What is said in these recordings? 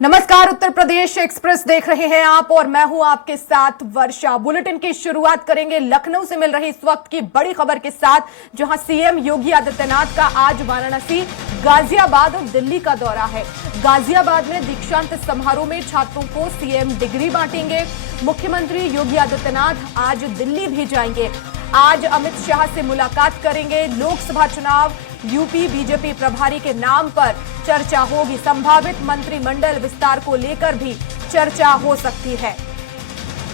नमस्कार, उत्तर प्रदेश एक्सप्रेस देख रहे हैं आप और मैं हूं आपके साथ वर्षा। बुलेटिन की शुरुआत करेंगे लखनऊ से मिल रही इस वक्त की बड़ी खबर के साथ, जहां सीएम योगी आदित्यनाथ का आज वाराणसी, गाजियाबाद और दिल्ली का दौरा है। गाजियाबाद में दीक्षांत समारोह में छात्रों को सीएम डिग्री बांटेंगे। मुख्यमंत्री योगी आदित्यनाथ आज दिल्ली भी जाएंगे। आज अमित शाह से मुलाकात करेंगे। लोकसभा चुनाव यूपी बीजेपी प्रभारी के नाम पर चर्चा होगी। संभावित मंत्रिमंडल विस्तार को लेकर भी चर्चा हो सकती है।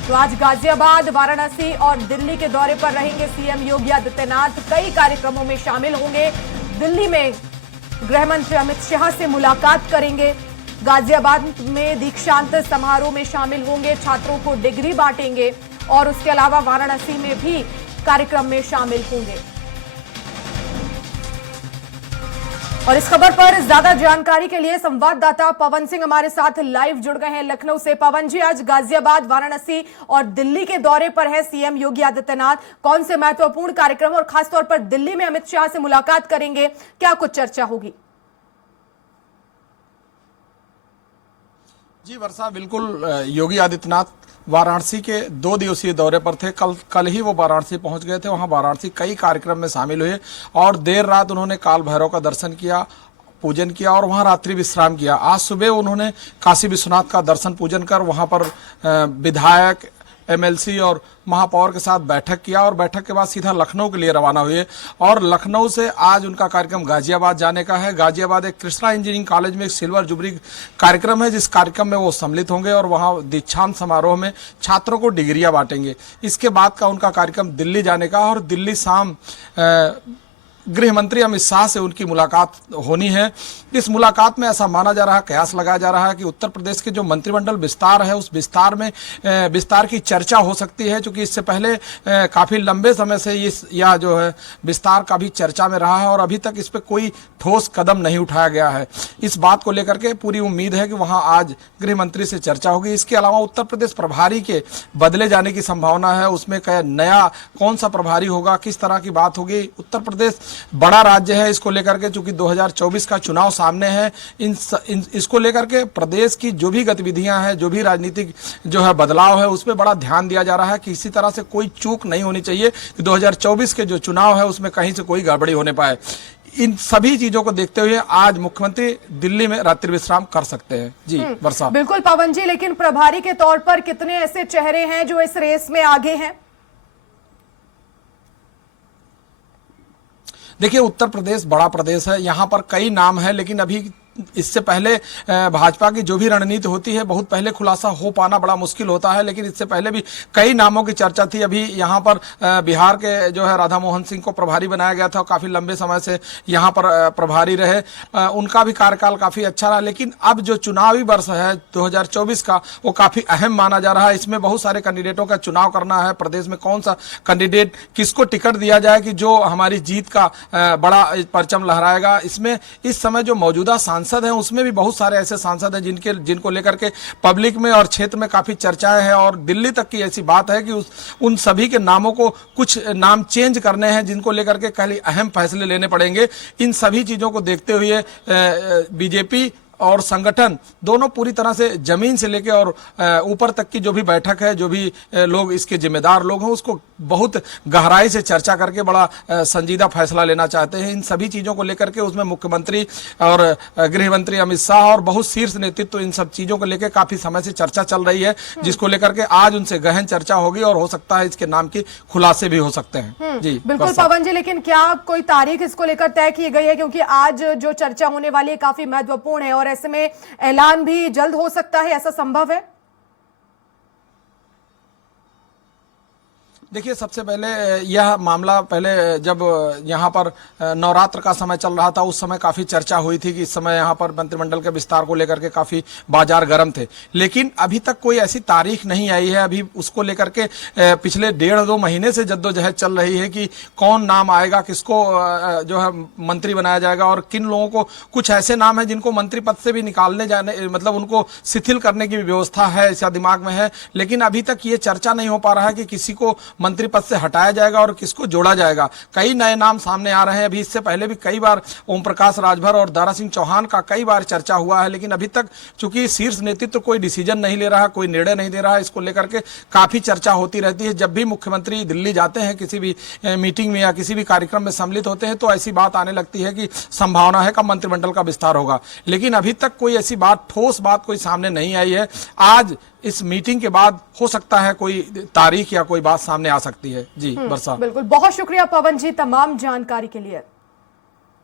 तो आज गाजियाबाद, वाराणसी और दिल्ली के दौरे पर रहेंगे सीएम योगी आदित्यनाथ। कई कार्यक्रमों में शामिल होंगे। दिल्ली में गृह मंत्री अमित शाह से मुलाकात करेंगे। गाजियाबाद में दीक्षांत समारोह में शामिल होंगे, छात्रों को डिग्री बांटेंगे और उसके अलावा वाराणसी में भी कार्यक्रम में शामिल होंगे। और इस खबर पर ज्यादा जानकारी के लिए संवाददाता पवन सिंह हमारे साथ लाइव जुड़ गए हैं लखनऊ से। पवन जी, आज गाजियाबाद, वाराणसी और दिल्ली के दौरे पर है सीएम योगी आदित्यनाथ। कौन से महत्वपूर्ण कार्यक्रम और खासतौर पर दिल्ली में अमित शाह से मुलाकात करेंगे, क्या कुछ चर्चा होगी? जी वर्षा, बिल्कुल योगी आदित्यनाथ वाराणसी के 2 दिवसीय दौरे पर थे। कल ही वो वाराणसी पहुंच गए थे। वहां वाराणसी कई कार्यक्रम में शामिल हुए और देर रात उन्होंने काल भैरव का दर्शन किया, पूजन किया और वहां रात्रि विश्राम किया। आज सुबह उन्होंने काशी विश्वनाथ का दर्शन पूजन कर वहां पर विधायक, एमएलसी और महापौर के साथ बैठक किया और बैठक के बाद सीधा लखनऊ के लिए रवाना हुए। और लखनऊ से आज उनका कार्यक्रम गाजियाबाद जाने का है। गाजियाबाद एक कृष्णा इंजीनियरिंग कॉलेज में एक सिल्वर जुबली कार्यक्रम है, जिस कार्यक्रम में वो सम्मिलित होंगे और वहां दीक्षांत समारोह में छात्रों को डिग्रियां बांटेंगे। इसके बाद का उनका कार्यक्रम दिल्ली जाने का और दिल्ली शाम गृह मंत्री अमित शाह से उनकी मुलाकात होनी है। इस मुलाकात में ऐसा माना जा रहा है, कयास लगाया जा रहा है कि उत्तर प्रदेश के जो मंत्रिमंडल विस्तार है, उस विस्तार की चर्चा हो सकती है, क्योंकि इससे पहले काफी लंबे समय से यह जो है विस्तार का भी चर्चा में रहा है और अभी तक इस पर कोई ठोस कदम नहीं उठाया गया है। इस बात को लेकर के पूरी उम्मीद है कि वहां आज गृह मंत्री से चर्चा होगी। इसके अलावा उत्तर प्रदेश प्रभारी के बदले जाने की संभावना है। उसमें नया कौन सा प्रभारी होगा, किस तरह की बात होगी। उत्तर प्रदेश बड़ा राज्य है, इसको लेकर के चूंकि 2024 का चुनाव सामने है, इसको लेकर के प्रदेश की जो भी गतिविधियां हैं, जो भी राजनीतिक जो है बदलाव है, उस पर बड़ा ध्यान दिया जा रहा है कि इसी तरह से कोई चूक नहीं होनी चाहिए कि 2024 के जो चुनाव है उसमें कहीं से कोई गड़बड़ी होने पाए। इन सभी चीजों को देखते हुए आज मुख्यमंत्री दिल्ली में रात्रि विश्राम कर सकते हैं। जी वर्षा। बिल्कुल पवन जी, लेकिन प्रभारी के तौर पर कितने ऐसे चेहरे हैं जो इस रेस में आगे हैं? देखिए, उत्तर प्रदेश बड़ा प्रदेश है, यहाँ पर कई नाम है, लेकिन अभी इससे पहले भाजपा की जो भी रणनीति होती है, बहुत पहले खुलासा हो पाना बड़ा मुश्किल होता है, लेकिन इससे पहले भी कई नामों की चर्चा थी। अभी यहाँ पर बिहार के जो है राधा मोहन सिंह को प्रभारी बनाया गया था, काफी लंबे समय से यहाँ पर प्रभारी रहे, उनका भी कार्यकाल काफी अच्छा रहा। लेकिन अब जो चुनावी वर्ष है 2024 का, वो काफी अहम माना जा रहा है। इसमें बहुत सारे कैंडिडेटों का चुनाव करना है। प्रदेश में कौन सा कैंडिडेट, किसको टिकट दिया जाए कि जो हमारी जीत का बड़ा परचम लहराएगा। इसमें इस समय जो मौजूदा सांसद हैं, उसमें भी बहुत सारे ऐसे सांसद हैं जिनको लेकर के पब्लिक में और क्षेत्र में काफी चर्चाएं हैं और दिल्ली तक की ऐसी बात है कि उन सभी के नामों को कुछ नाम चेंज करने हैं, जिनको लेकर के कल अहम फैसले लेने पड़ेंगे। इन सभी चीजों को देखते हुए बीजेपी और संगठन दोनों पूरी तरह से जमीन से लेकर और ऊपर तक की जो भी बैठक है, जो भी लोग इसके जिम्मेदार लोग हैं, उसको बहुत गहराई से चर्चा करके बड़ा संजीदा फैसला लेना चाहते हैं। इन सभी चीजों को लेकर के उसमें मुख्यमंत्री और गृह मंत्री अमित शाह और बहुत शीर्ष नेतृत्व, इन सब चीजों को लेकर काफी समय से चर्चा चल रही है, जिसको लेकर के आज उनसे गहन चर्चा होगी और हो सकता है इसके नाम की खुलासे भी हो सकते हैं। जी बिल्कुल पवन जी, लेकिन क्या कोई तारीख इसको लेकर तय की गई है? क्योंकि आज जो चर्चा होने वाली है काफी महत्वपूर्ण है और ऐसे में ऐलान भी जल्द हो सकता है, ऐसा संभव है? देखिए, सबसे पहले यह मामला पहले जब यहाँ पर नवरात्र का समय चल रहा था, उस समय काफी चर्चा हुई थी कि इस समय यहाँ पर मंत्रिमंडल के विस्तार को लेकर के काफी बाजार गर्म थे, लेकिन अभी तक कोई ऐसी तारीख नहीं आई है। अभी उसको लेकर के पिछले 1.5-2 महीने से जद्दोजहद चल रही है कि कौन नाम आएगा, किसको जो है मंत्री बनाया जाएगा और किन लोगों को। कुछ ऐसे नाम है जिनको मंत्री पद से भी निकालने जाने, मतलब उनको शिथिल करने की व्यवस्था है, ऐसा दिमाग में है, लेकिन अभी तक ये चर्चा नहीं हो पा रहा है कि किसी को मंत्री पद से हटाया जाएगा और किसको जोड़ा जाएगा। कई नए नाम सामने आ रहे हैं। अभी इससे पहले भी कई बार ओम प्रकाश राजभर और दारा सिंह चौहान का कई बार चर्चा हुआ है, लेकिन अभी तक चूंकि शीर्ष नेतृत्व कोई डिसीजन नहीं ले रहा, कोई निर्णय नहीं दे रहा है, इसको लेकर के काफी चर्चा होती रहती है। जब भी मुख्यमंत्री दिल्ली जाते हैं, किसी भी मीटिंग में या किसी भी कार्यक्रम में सम्मिलित होते हैं, तो ऐसी बात आने लगती है कि संभावना है कि मंत्रिमंडल का विस्तार होगा, लेकिन अभी तक कोई ऐसी बात, ठोस बात कोई सामने नहीं आई है। आज इस मीटिंग के बाद हो सकता है कोई तारीख या कोई बात सामने आ सकती है। जी वर्षा। बिल्कुल, बहुत शुक्रिया पवन जी तमाम जानकारी के लिए।